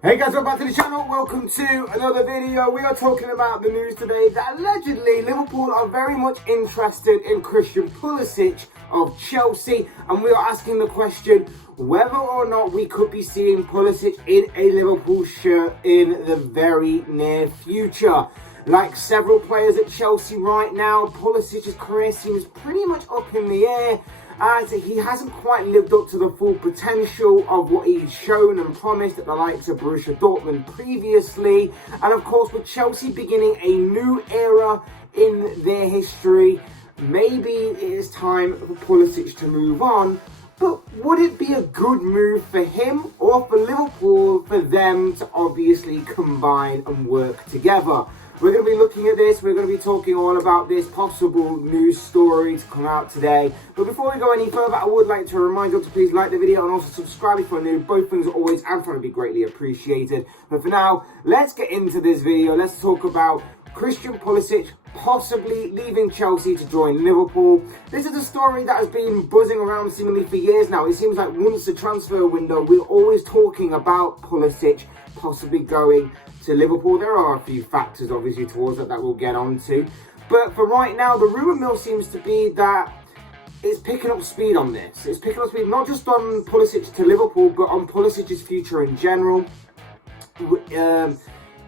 Hey guys, welcome back to the channel. Welcome to another video. We are talking about the news today that allegedly Liverpool are very much interested in Christian Pulisic of Chelsea, and we are asking the question whether or not we could be seeing Pulisic in a Liverpool shirt in the very near future. Like several players at Chelsea right now, Pulisic's career seems pretty much up in the air, as he hasn't quite lived up to the full potential of what he's shown and promised at the likes of Borussia Dortmund previously. And of course, with Chelsea beginning a new era in their history, maybe it is time for Pulisic to move on. But would it be a good move for him or for Liverpool for them to obviously combine and work together? We're going to be looking at this. We're going to be talking all about this possible news story to come out today. But before we go any further, I would like to remind you to please like the video and also subscribe if you're new. Both things are always and trying to be greatly appreciated. But for now, let's get into this video. Let's talk about Christian Pulisic possibly leaving Chelsea to join Liverpool. This is a story that has been buzzing around seemingly for years now. It seems like once the transfer window, we're always talking about Pulisic possibly going to Liverpool. There are a few factors obviously towards that we'll get on to. But for right now, the rumour mill seems to be that it's picking up speed on this. It's picking up speed not just on Pulisic to Liverpool, but on Pulisic's future in general.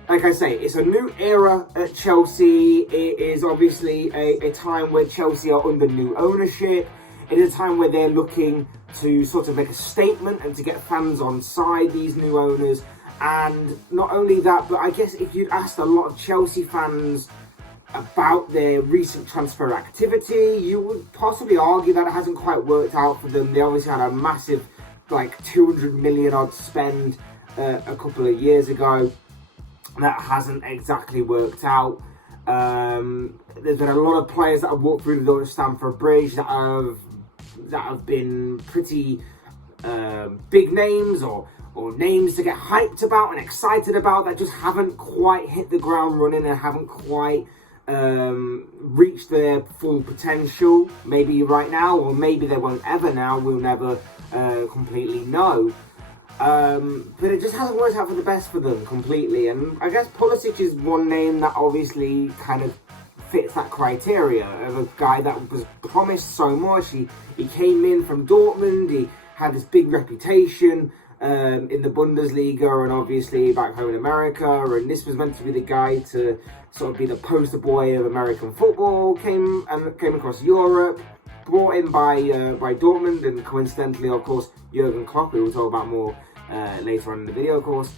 Like I say, it's a new era at Chelsea. It is obviously a time where Chelsea are under new ownership. It is a time where they're looking to sort of make a statement and to get fans on side, these new owners. And not only that, but I guess if you'd asked a lot of Chelsea fans about their recent transfer activity, you would possibly argue that it hasn't quite worked out for them. They obviously had a massive, like 200 million odd spend a couple of years ago. That hasn't exactly worked out. There's been a lot of players that have walked through the door at Stamford Bridge that have been pretty big names or names to get hyped about and excited about that just haven't quite hit the ground running and haven't quite reached their full potential. Maybe right now, or maybe they won't ever now. We'll never completely know. But it just hasn't worked out for the best for them completely. And I guess Pulisic is one name that obviously kind of fits that criteria of a guy that was promised so much. He came in from Dortmund. He had this big reputation in the Bundesliga and obviously back home in America. And this was meant to be the guy to sort of be the poster boy of American football. Came across Europe, brought in by Dortmund, and coincidentally, of course, Jurgen Klopp, who we'll talk about more later on in the video, of course.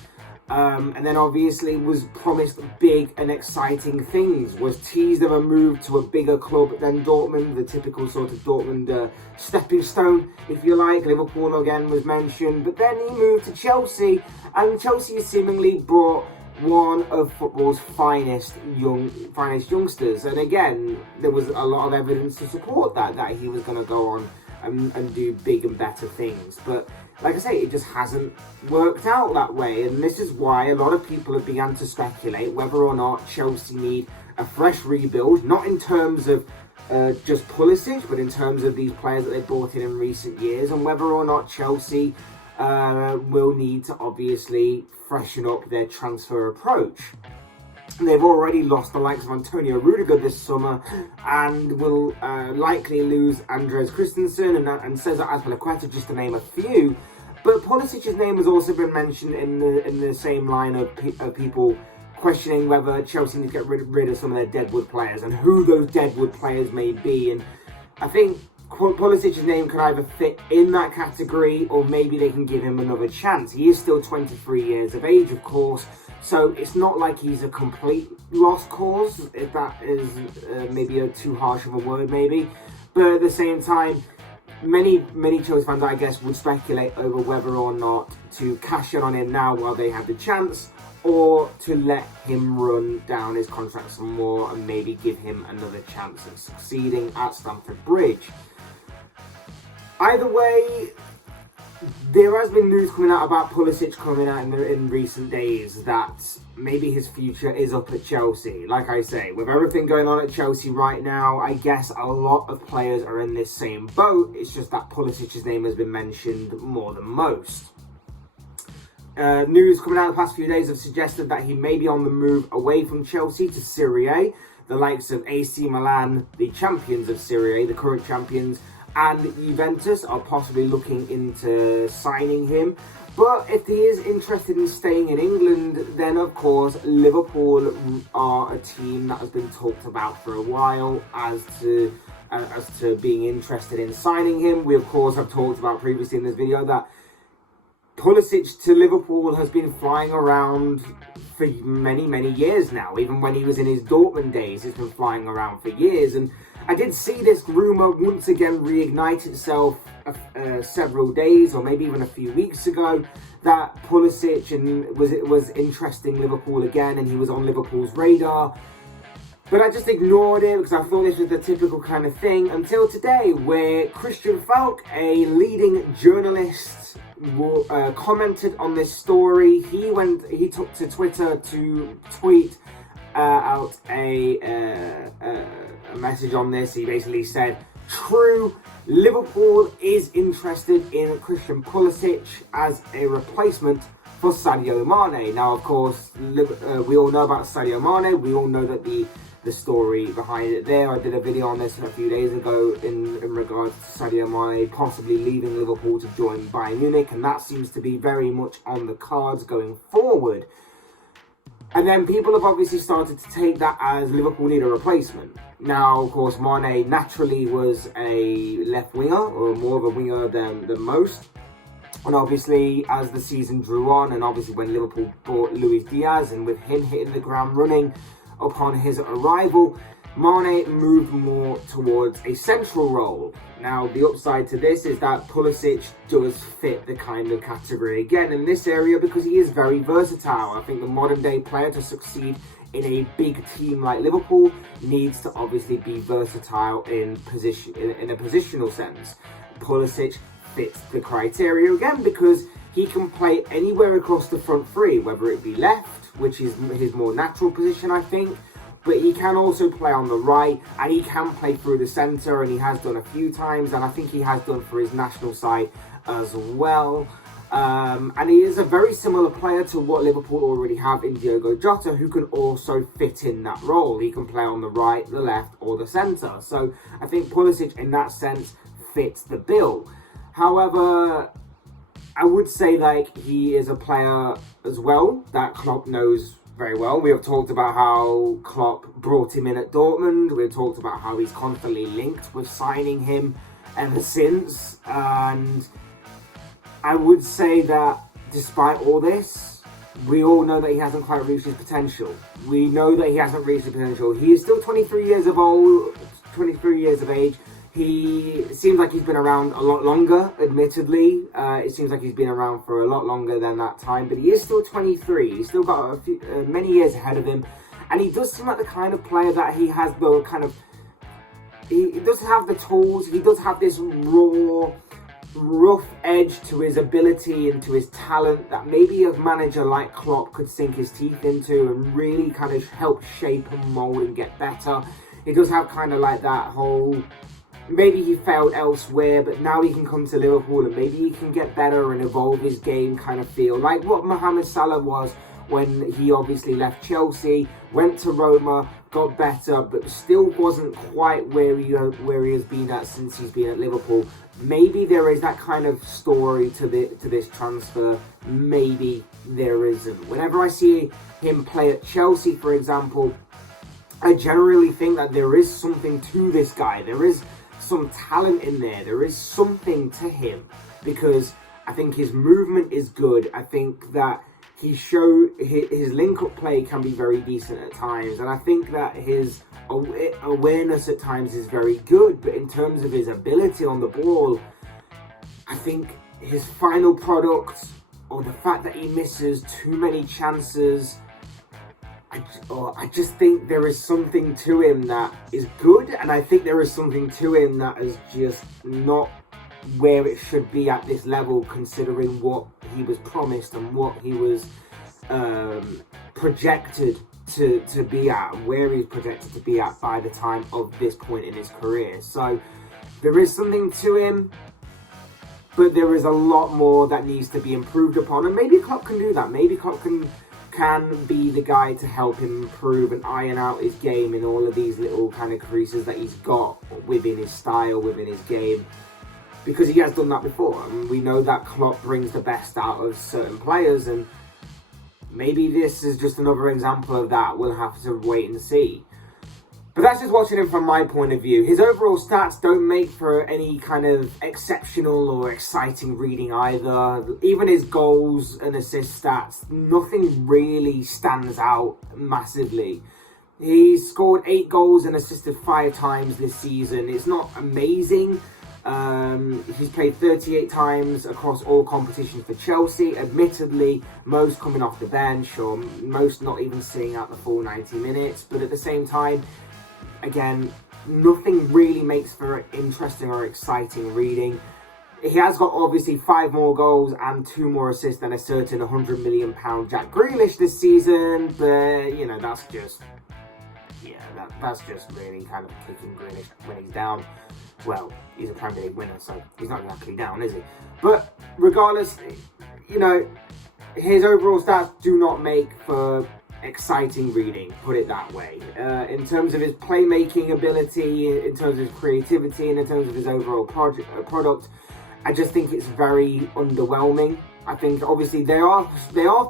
And then obviously was promised big and exciting things, was teased of a move to a bigger club than Dortmund, the typical sort of Dortmund stepping stone, if you like. Liverpool again was mentioned, but then he moved to Chelsea, and Chelsea seemingly brought one of football's finest youngsters. And again, there was a lot of evidence to support that he was going to go on and do big and better things. But like I say, it just hasn't worked out that way. And this is why a lot of people have begun to speculate whether or not Chelsea need a fresh rebuild, not in terms of just Pulisic, but in terms of these players that they brought in recent years, and whether or not Chelsea will need to obviously freshen up their transfer approach. They've already lost the likes of Antonio Rudiger this summer and will likely lose Andres Christensen and Cesar Azpilicueta, just to name a few. But Pulisic's name has also been mentioned in the same line of people questioning whether Chelsea need to get rid of some of their deadwood players and who those deadwood players may be. And I think Pulisic's name could either fit in that category, or maybe they can give him another chance. He is still 23 years of age, of course, so it's not like he's a complete lost cause, if that is maybe too harsh of a word, maybe. But at the same time, many Chelsea fans, I guess, would speculate over whether or not to cash in on him now while they have the chance, or to let him run down his contract some more and maybe give him another chance at succeeding at Stamford Bridge. Either way, there has been news coming out about Pulisic coming out in recent days that maybe his future is up at Chelsea. Like I say, with everything going on at Chelsea right now, I guess a lot of players are in this same boat. It's just that Pulisic's name has been mentioned more than most. News coming out the past few days have suggested that he may be on the move away from Chelsea to Serie A. The likes of AC Milan, the champions of Serie A, the current champions, and Juventus are possibly looking into signing him. But if he is interested in staying in England, then of course Liverpool are a team that has been talked about for a while as to being interested in signing him. We of course have talked about previously in this video that Pulisic to Liverpool has been flying around for many years now. Even when he was in his Dortmund days, he's been flying around for years. And I did see this rumour once again reignite itself several days or maybe even a few weeks ago that Pulisic was interested in Liverpool again and he was on Liverpool's radar. But I just ignored it because I thought this was the typical kind of thing until today, where Christian Falk, a leading journalist, commented on this story. He took to Twitter to tweet out a message on this. He basically said, "True, Liverpool is interested in Christian Pulisic as a replacement for Sadio Mane." Now, of course, we all know about Sadio Mane. We all know that the story behind it there. I did a video on this a few days ago in regards to Sadio Mane possibly leaving Liverpool to join Bayern Munich, and that seems to be very much on the cards going forward. And then people have obviously started to take that as Liverpool need a replacement. Now, of course, Mane naturally was a left winger, or more of a winger than most. And obviously, as the season drew on, and obviously when Liverpool bought Luis Diaz, and with him hitting the ground running upon his arrival, Mane moved more towards a central role. Now, the upside to this is that Pulisic does fit the kind of category again in this area because he is very versatile. I think the modern day player to succeed in a big team like Liverpool needs to obviously be versatile in a positional sense. Pulisic fits the criteria again because he can play anywhere across the front three, whether it be left, which is his more natural position, I think, but he can also play on the right, and he can play through the centre, and he has done a few times, and I think he has done for his national side as well. And he is a very similar player to what Liverpool already have in Diogo Jota, who can also fit in that role. He can play on the right, the left, or the centre. So I think Pulisic, in that sense, fits the bill. However, I would say like he is a player as well that Klopp knows very well. We have talked about how Klopp brought him in at Dortmund. We've talked about how he's constantly linked with signing him ever since. And I would say that despite all this, we all know that he hasn't quite reached his potential. We know that he hasn't reached his potential. He is still 23 years of age. He seems like he's been around a lot longer, admittedly. It seems like he's been around for a lot longer than that time, but he is still 23. He's still got many years ahead of him, and he does seem like the kind of player that he has the kind of... He does have the tools. He does have this raw, rough edge to his ability and to his talent that maybe a manager like Klopp could sink his teeth into and really kind of help shape and mould and get better. He does have kind of like that whole... Maybe he failed elsewhere, but now he can come to Liverpool and maybe he can get better and evolve his game kind of feel. Like what Mohamed Salah was when he obviously left Chelsea, went to Roma, got better, but still wasn't quite where he has been at since he's been at Liverpool. Maybe there is that kind of story to this transfer. Maybe there isn't. Whenever I see him play at Chelsea, for example, I generally think that there is something to this guy. There is some talent in there. There is something to him because I think his movement is good. I think that his link-up play can be very decent at times, and I think that his awareness at times is very good. But in terms of his ability on the ball, I think his final product, or the fact that he misses too many chances, I just think there is something to him that is good, and I think there is something to him that is just not where it should be at this level, considering what he was promised and what he was projected to be at, and where he's projected to be at by the time of this point in his career. So there is something to him. but there is a lot more that needs to be improved upon, and maybe Klopp can do that. Maybe Klopp can be the guy to help him improve and iron out his game in all of these little kind of creases that he's got within his style, within his game, because he has done that before, and we know that Klopp brings the best out of certain players, and maybe this is just another example of that. We'll have to wait and see. But that's just watching him from my point of view. His overall stats don't make for any kind of exceptional or exciting reading either. Even his goals and assist stats, nothing really stands out massively. He's scored 8 goals and assisted 5 times this season. It's not amazing. He's played 38 times across all competitions for Chelsea. Admittedly, most coming off the bench, or most not even seeing out the full 90 minutes. But at the same time, again, nothing really makes for interesting or exciting reading. He has got obviously 5 more goals and 2 more assists than a certain £100 million Jack Grealish this season. But, you know, that's just really kind of kicking Grealish when he's down. Well, he's a Premier League winner, so he's not exactly down, is he? But regardless, you know, his overall stats do not make for exciting reading, put it that way. In terms of his playmaking ability, in terms of his creativity, and in terms of his overall product, I just think it's very underwhelming. I think obviously there are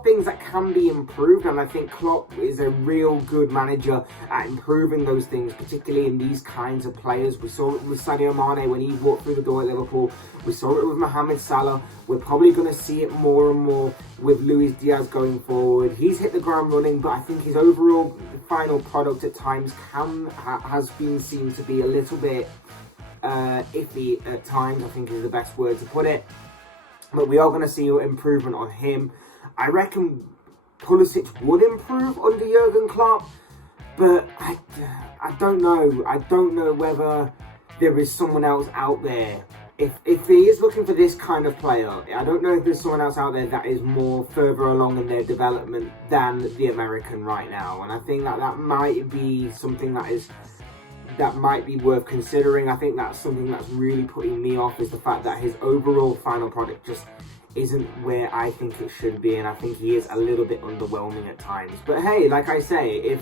things that can be improved, and I think Klopp is a real good manager at improving those things, particularly in these kinds of players. We saw it with Sadio Mane when he walked through the door at Liverpool. We saw it with Mohamed Salah. We're probably going to see it more and more with Luis Diaz going forward. He's hit the ground running, but I think his overall final product at times has been seen to be a little bit iffy at times, I think is the best word to put it. But we are going to see improvement on him. I reckon Pulisic would improve under Jurgen Klopp, but I don't know. I don't know whether there is someone else out there. If he is looking for this kind of player, I don't know if there's someone else out there that is more further along in their development than the American right now. And I think that might be something that might be worth considering. I think that's something that's really putting me off, is the fact that his overall final product just isn't where I think it should be, and I think he is a little bit underwhelming at times. But hey, like I say,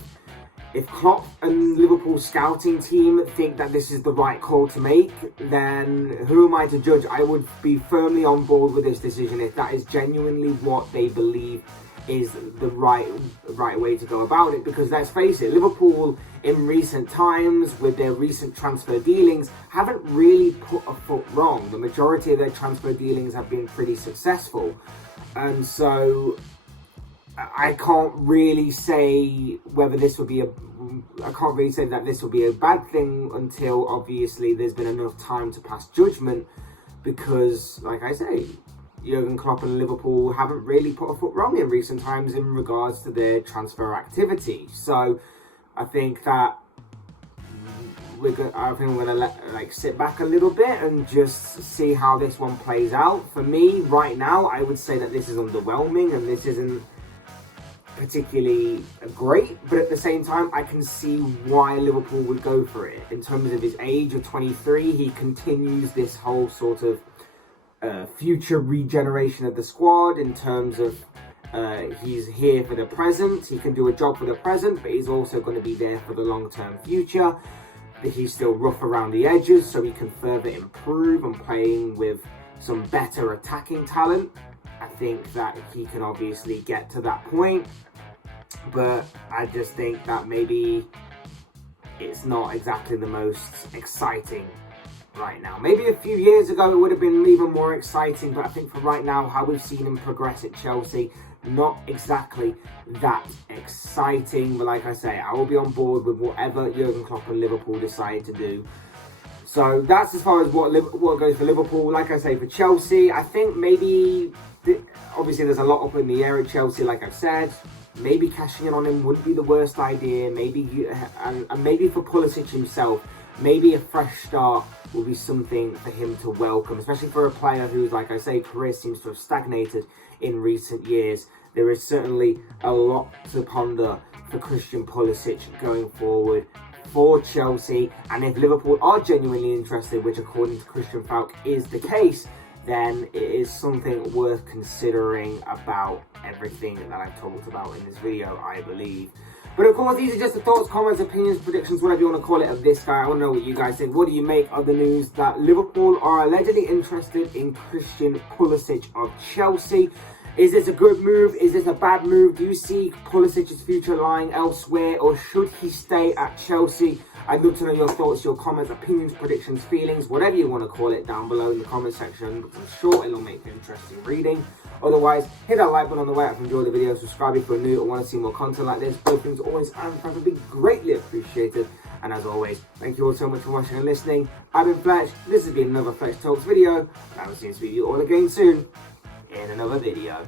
if Klopp and Liverpool's scouting team think that this is the right call to make, then who am I to judge? I would be firmly on board with this decision if that is genuinely what they believe is the right way to go about it. Because let's face it, Liverpool in recent times with their recent transfer dealings haven't really put a foot wrong. The majority of their transfer dealings have been pretty successful, and so I can't really say whether this would be I can't really say that this will be a bad thing until obviously there's been enough time to pass judgment, because like I say, Jurgen Klopp and Liverpool haven't really put a foot wrong in recent times in regards to their transfer activity. So I think that we're gonna sit back a little bit and just see how this one plays out. For me, right now, I would say that this is underwhelming and this isn't particularly great, but at the same time, I can see why Liverpool would go for it. In terms of his age of 23, he continues this whole sort of future regeneration of the squad in terms of he's here for the present. He can do a job for the present, but he's also going to be there for the long-term future. But he's still rough around the edges, so he can further improve and playing with some better attacking talent. I think that he can obviously get to that point, but I just think that maybe it's not exactly the most exciting right now. Maybe a few years ago it would have been even more exciting, but I think for right now, how we've seen him progress at Chelsea, not exactly that exciting. But like I say, I will be on board with whatever Jurgen Klopp and Liverpool decide to do. So that's as far as what goes for Liverpool. Like I say, for Chelsea, I think maybe, obviously there's a lot up in the air at Chelsea, like I've said. Maybe cashing in on him wouldn't be the worst idea. Maybe, and maybe for Pulisic himself, maybe a fresh start will be something for him to welcome, especially for a player who's, like I say, career seems to have stagnated in recent years. There is certainly a lot to ponder for Christian Pulisic going forward for Chelsea. And if Liverpool are genuinely interested, which according to Christian Falk is the case, then it is something worth considering about everything that I've talked about in this video, I believe. But of course, these are just the thoughts, comments, opinions, predictions, whatever you want to call it, of this guy. I want to know what you guys think. What do you make of the news that Liverpool are allegedly interested in Christian Pulisic of Chelsea? Is this a good move? Is this a bad move? Do you see Pulisic's future lying elsewhere, or should he stay at Chelsea? I'd love to know your thoughts, your comments, opinions, predictions, feelings, whatever you want to call it, down below in the comment section. I'm sure it'll make for interesting reading. Otherwise, hit that like button on the way up if you enjoyed the video. Subscribe if you're new or want to see more content like this. Both things always and would be greatly appreciated. And as always, thank you all so much for watching and listening. I've been Fletch. This has been another Fletch Talks video. And I will see you all again soon in another video.